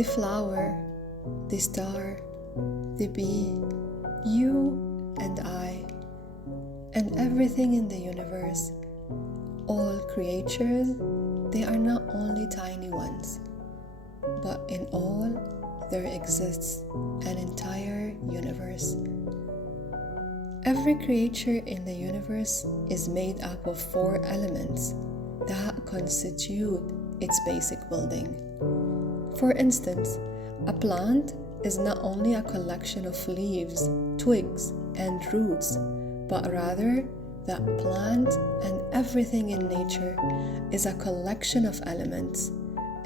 the flower, the star, the bee, you and I, and everything in the universe. All creatures, they are not only tiny ones, but in all there exists an entire universe. Every creature in the universe is made up of 4 elements that constitute its basic building. For instance, a plant is not only a collection of leaves, twigs, and roots, but rather that plant and everything in nature is a collection of elements: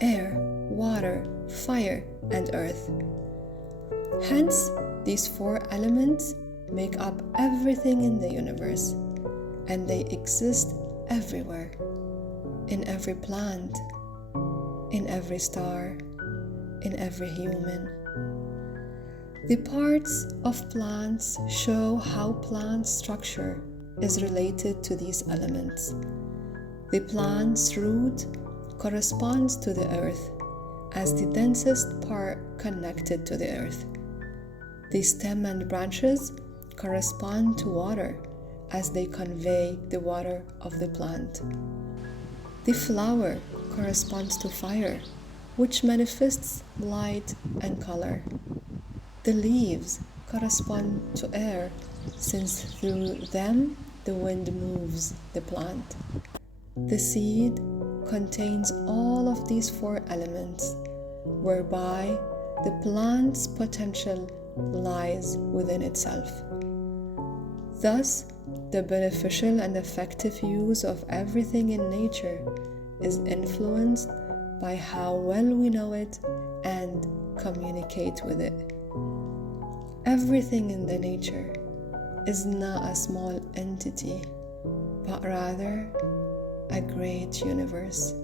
air, water, fire, and earth. Hence, these 4 elements make up everything in the universe, and they exist everywhere, in every plant, in every star, in every human. The parts of plants show how plant structure is related to these elements. The plant's root corresponds to the earth as the densest part connected to the earth. The stem and branches correspond to water as they convey the water of the plant. The flower corresponds to fire, which manifests light and color. The leaves correspond to air, since through them the wind moves the plant. The seed contains all of these 4 elements, whereby the plant's potential lies within itself. Thus, the beneficial and effective use of everything in nature is influenced by how well we know it and communicate with it. Everything in the nature is not a small entity, but rather a great universe.